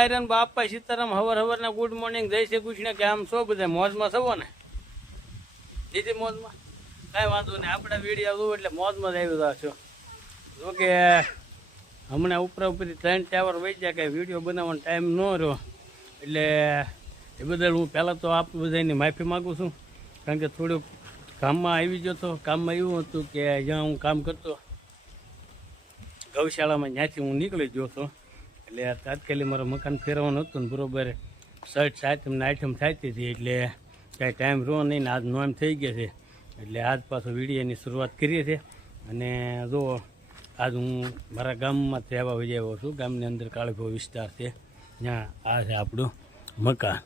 Iron બાપા, સીતારામ હવર હવર ને ગુડ મોર્નિંગ જય શ્રી કૃષ્ણ, કે આમ છો બધા? મોજમાં છો ને? દીદી, મોજમાં? કાંઈ વાંધો નહીં. આપણે વીડિયો જોવું એટલે મોજમાં જ આવી રહ્યા છો જો કે, હમણાં ઉપર ઉપરથી ત્રણ ટાવર વહી જાય કે વીડિયો બનાવવાનો ટાઈમ ન રહ્યો. એટલે એ બદલ હું પહેલાં તો આપ બધાની માફી માગું છું. કારણ કે થોડુંક કામમાં આવી ગયો હતો કામમાં એવું હતું કે જ્યાં હું કામ કરતો, ગૌશાળામાં ત્યાંથી હું નીકળી ગયો હતો એટલે તાત્કાલિક મારું મકાન ફેરવવાનું હતું ને બરોબર. શર્ટ સાત ને આઈટમ થતી હતી એટલે કાંઈ ટાઈમ રહો નહીં ને આજ નોમ થઈ ગયા છે. એટલે આજ પાછો વિડીયોની શરૂઆત કરીએ છીએ. અને જો આજ હું મારા ગામમાં રહેવા વહી આવ્યો છું. ગામની અંદર કાળભો વિસ્તાર છે. ત્યાં આ છે આપણું મકાન.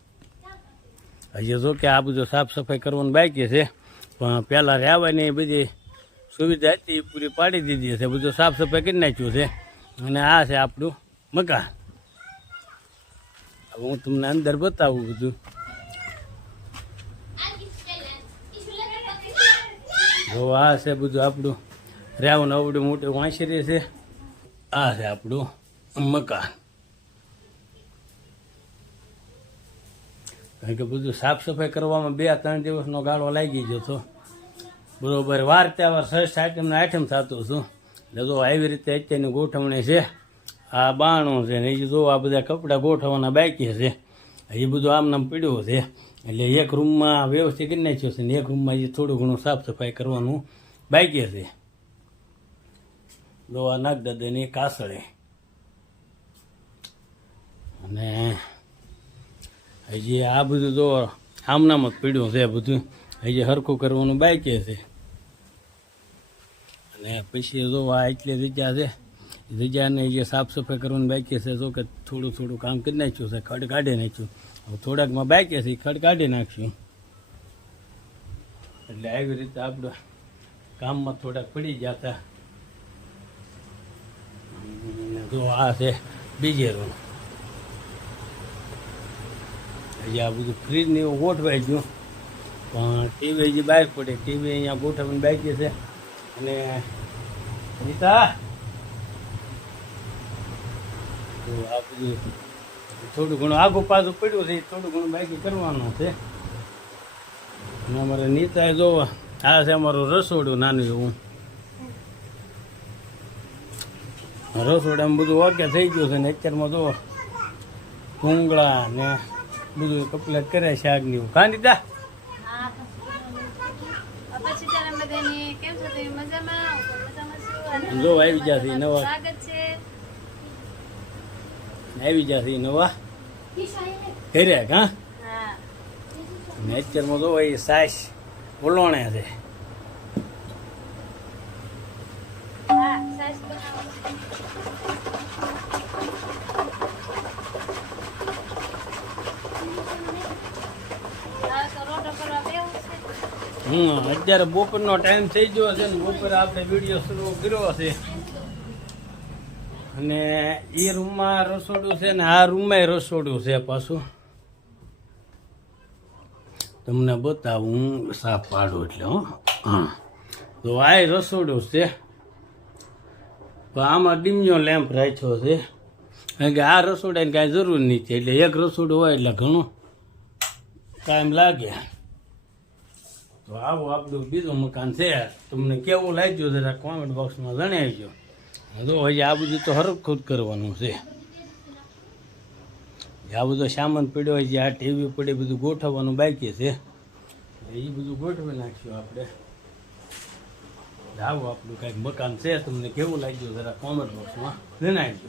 હજી જો કે આ બધું સાફ સફાઈ કરવાનું બાકી છે. પણ પહેલાં રહેવાની બધી સુવિધા હતી પૂરી પાડી દીધી છે. બધું સાફ સફાઈ કરી નાખ્યું છે. અને આ છે આપણું મકાન હવે હું તમને અંદર બતાવું બધું. જો આ છે બધું આપણું. રહેવાનું આવડું મોટું વાંસરી છે. આ છે આપણું મકાન કારણ કે બધું સાફ સફાઈ કરવામાં બે, ત્રણ દિવસનો ગાળો લાગી ગયો હતો. બરોબર વાર તહેવાર સસ્ત આઈટમનું આઈટમ થતું હતું. એટલે જો આવી રીતે અત્યારની ગોઠવણી છે આ બાણું છે ને એ જો બધા કપડાં ગોઠવવાના બાકી છે. એ બધું આમ નામ પીડ્યું છે. એટલે એક રૂમમાં વ્યવસ્થિત કરી નાખ્યો છે ને એક રૂમમાં એ થોડું ઘણું સાફ સફાઈ કરવાનું બાકી છે. જો આ નાગદાદાની કાસળે અને હજી આ બધું તો આમનામ જ પીડ્યું છે બધું. હજી હરખું કરવાનું બાકી છે. અને પછી જો એટલી જગ્યા છે જગ્યાને જે સાફ સફાઈ કરવાનું બાકી છે, જો કે થોડું થોડું કામ કરી નાખ્યું છે, ખડ કાઢી નાખ્યું. હવે થોડાકમાં બાકી છે ખડ કાઢી નાખ્યું. એટલે આવી રીતે આપણે કામમાં થોડાક પડી હતા. જો આ છે બીજે રૂમ. હજી આ બધું ફ્રીજને એવું ગોઠવાઈ ગયું. પણ ટીવી હજી બહાર પડે. ટીવી અહીંયા ગોઠવીને બાકી છે. અને નીતા! તો આ બધું થોડું ઘણું આગું પાછું પડ્યું છે થોડું ઘણું બાકી કરવાનું છે. અને અમારે નીતા જોવા આ છે અમારું રસોડું નાનું એવું. રસોડામાં બધું ઓકે થઈ ગયું છે ને અત્યારમાં જો ભૂંગળા ને બધું કપલેટ કરે શાક ને એવું. કાં દીધા બાપા સીતારામ બધાને કેમ છો? તમે મજામાં? મજામાં છો અને જો આવી ગયા છે નવા. આવી જશે નવા. ઘરે હા. નેચરમાં અત્યારમાં જો એ સાસ બોલોણે છે. તો હમ અત્યારે બપોરનો ટાઈમ થઈ ગયો છે ને બપોરે આપણે વીડિયો શરૂ કર્યો છે. અને એ રૂમમાં રસોડું છે ને આ રૂમમાં રસોડું છે પાછું. તમને બતાવું સાફ પાડું એટલે, હો. તો આ રસોડું છે. આમાં ડીમનો લેમ્પ રાખ્યો છે. કારણ કે આ રસોડાની કાંઈ જરૂર નથી એટલે એક રસોડું હોય એટલે ઘણું ટાઈમ લાગે. તો આવું આપણું બીજું મકાન છે. તમને કેવું લાગ્યું, જરા કોમેન્ટ બોક્સમાં જણાવજો. તો હજી આ બધું તો હરખું કરવાનું છે. આ બધો સામાન પડ્યો હોય, જે આ ટીવી પડે બધું ગોઠવવાનું બાકી છે. એ બધું ગોઠવી નાખ્યું આપણે. આવું આપણું કાંઈક મકાન છે, તમને કેવું લાગ્યું જરા કોમેન્ટ બોક્સમાં જણાવજો.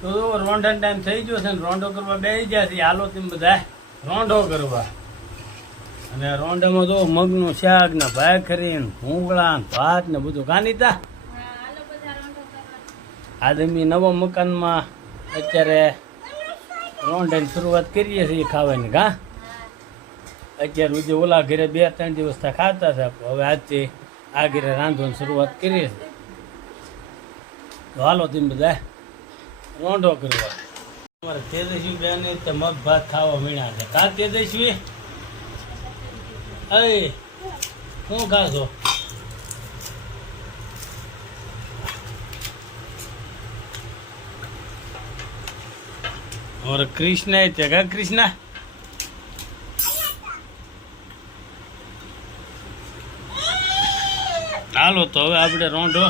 તો રોંઢાનો ટાઈમ થઈ ગયો છે ને, રોંઢો કરવા બેસી ગયા છે હાલો તેમ બધા રોંઢો કરવા. અને રોંઢામાં તો મગનું શાક ને ભાખરી ને ભૂંગળા ને ભાત ને બધું કાનીતા હા હાલો બધા રોટો કરવા આદમી નવા મકાનમાં અત્યારે રોંઢાની શરૂઆત કરીએ છીએ ખાવાની કા અત્યારે સુધી ઓલા ઘરે બે ત્રણ દિવસ ત્યાં ખાતા હતા હવે આજથી આ ઘરે રાંધવાની શરૂઆત કરીએ છીએ. તો હાલો તમે બધા રોંઢો કરવા. તમારે તેજસ્વી બેને તે મગ ભાત ખાવા મળ્યા છે. કા તેજસ્વી? અરે શું ખાશો? ಅವರ ಕೃಷ್ಣ ಐತೆಗ ಕೃಷ್ಣ હાલો તો હવે આપણે રોંઢો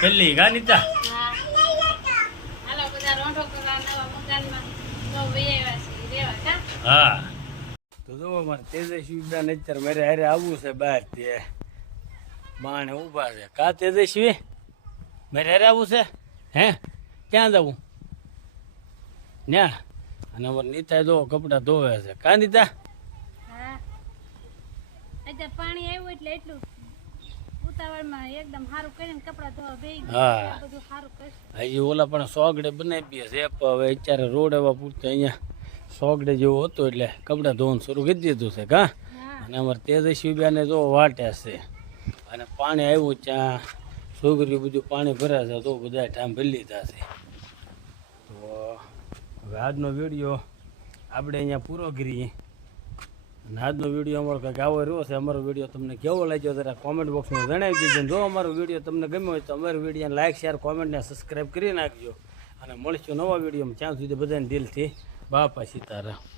પેલી ગા નીતા? હા. તો જો મારે તેજસ વિજ્ઞાન અત્યારે મારે હારે આવવું છે બહાર તે માણે ઊભા છે. કા તેજસ્વી? મારે હારે આવવું છે? હે? ક્યાં જવું? ન્યા. અને નીતા જો કપડાં ધોવે છે. કા નીતા? પાણી આવ્યું એટલે એટલું એકદમ સારું કરીને કપડાં ધોવા બેસી ગયા. બધું સારું કરશે. ઓલા પણ સોગડે બનાવી છે. હવે અત્યારે રોડ એવા પૂરતો અહીંયા સોગડે જેવો હતો એટલે કપડાં ધોવાનું શરૂ કરી દીધું છે કા? અને અમારે તેજસ્વી બેને જો વાટે છે. અને પાણી આવ્યું ત્યાં. છોકરીઓ બધું પાણી ભરે છે તો બધા ટાઈમ ભરી લીધા છે. હવે આજનો વીડિયો આપણે અહીંયા પૂરો કરીએ. અને આજનો વીડિયો અમારો કંઈક આવો રહ્યો છે, અમારો વીડિયો તમને કેવો લાગ્યો જરા કોમેન્ટ બોક્સમાં જણાવી દેજો. જો અમારો વીડિયો તમને ગમ્યો હોય તો અમારો વીડિયો લાઇક શેર કોમેન્ટને સબસ્ક્રાઈબ કરી નાખજો. અને મળીશું નવા વિડીયોમાં. ત્યાં સુધી બધાને દિલથી બાપા સીતારામ.